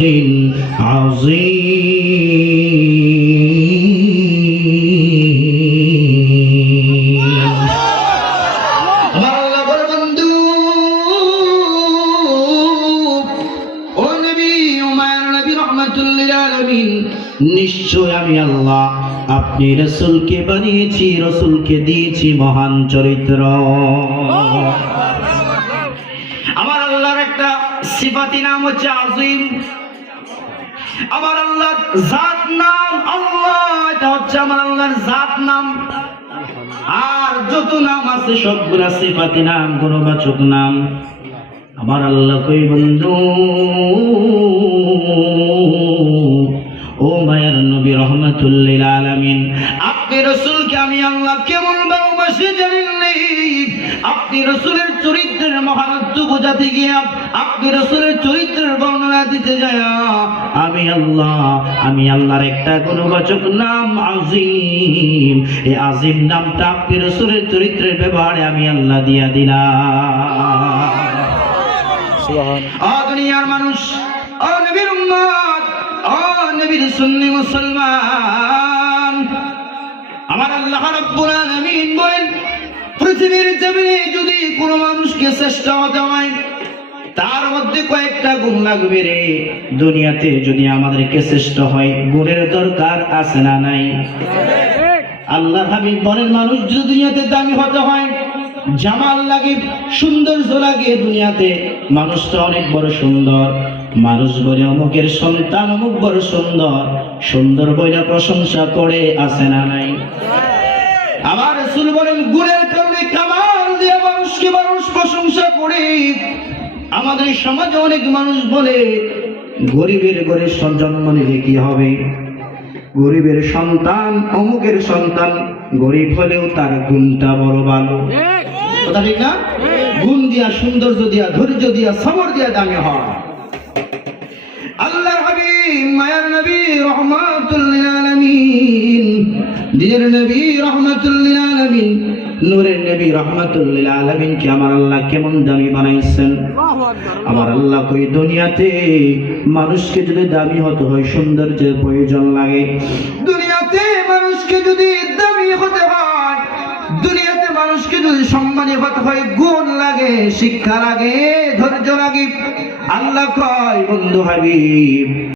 খালকিন আযীম। আমার আল্লাহ বলে, বন্ধু ও নবী, ও মায়ের নবী রহমাতুল লিল আলামিন, নিশ্চয় আমি আল্লাহ আপনি রাসূলকে বানিয়েছি, রাসূলকে দিয়েছি মহান চরিত্র। আমার আল্লাহর একটা সিফাতি নাম হচ্ছে আযীম। আমার আল্লাহর জাত নাম আল্লাহ, এটা হচ্ছে আমার আল্লাহর জাত নাম। আর যত নাম আছে সবগুলা সিফাতি নাম, গুণবাচক নাম। আমার আল্লাহ কই, বন্ধু ও মায়ের নবী রহমাতুল লিল আলামিন, আপনি রাসূলকে আমি আল্লাহ কেমন ভালোবাসি জানেন নেই? আপনি রাসূলের চরিত্রের মহানত্ব বোঝাতে গিয়া, আপনি রাসূলের চরিত্রের বর্ণনা দিতে যায়, আমি আল্লাহর একটা গুণবাচক নাম আযীম। এই আযীম নামটা আপনি রাসূলের চরিত্রের ব্যবহারে আমি আল্লাহ দিয়া দিলাম। সুবহানাল্লাহ। দুনিয়ার মানুষ, ও নবীর উম্মত, ও নবীর সুন্নি মুসলমান, আমার আল্লাহ রাব্বুল আলামিন বলেন, পৃথিবীর জমিনে যদি কোনো মানুষকে শ্রেষ্ঠ হতে হয়, তার মধ্যে কয়েকটা গুণ লাগবে রে। দুনিয়াতে যদি আমাদেরকে শ্রেষ্ঠ হয়, গুণের দরকার আছে না নাই? আল্লাহর হাবিব বলেন, মানুষ যদি দুনিয়াতে দামি হতে হয়, জামাল লাগে, সৌন্দর্য লাগে। দুনিয়াতে মানুষটা অনেক বড় সুন্দর, মানুষ বলে অমুকের সন্তান অমুক বড় সুন্দর, সুন্দর বলে প্রশংসা করে, আছে না নাই? আমার রাসূল বলেন, গুণের কারণে কামাল দিয়ে মানুষকে মানুষ প্রশংসা করে। আমাদের সমাজে অনেক মানুষ বলে, গরিবের ঘরে জন্ম নিলে কি হবে? গরিবের সন্তান অমুকের সন্তান, গরিব হলেও তার গুণটা বড় ভালো। কথা ঠিক না? গুণ দিয়া, সৌন্দর্য দিয়া, ধৈর্য দিয়া, সবর দিয়া দামি হয়। আল্লাহর হাবিব মায়ার নবী রহমাতুল লিল আলামিন, দিনের নবী রহমাতুল লিল আলামিন, নূরের নবী রহমাতুল লিল আলামিন কে আমার আল্লাহ কেমন দামি বানাইছেন। আমার আল্লাহ কই, দুনিয়াতে মানুষকে যদি দামি হতে হয়, সৌন্দর্যের প্রয়োজন লাগে। দুনিয়াতে মানুষকে যদি দামি হতে হয়, দুনিয়াতে মানুষকে যদি সম্মানী হতে হয়, গুণ লাগে, শিক্ষা লাগে, ধৈর্য লাগে। আল্লাহ কয়, বন্ধু হাবিব,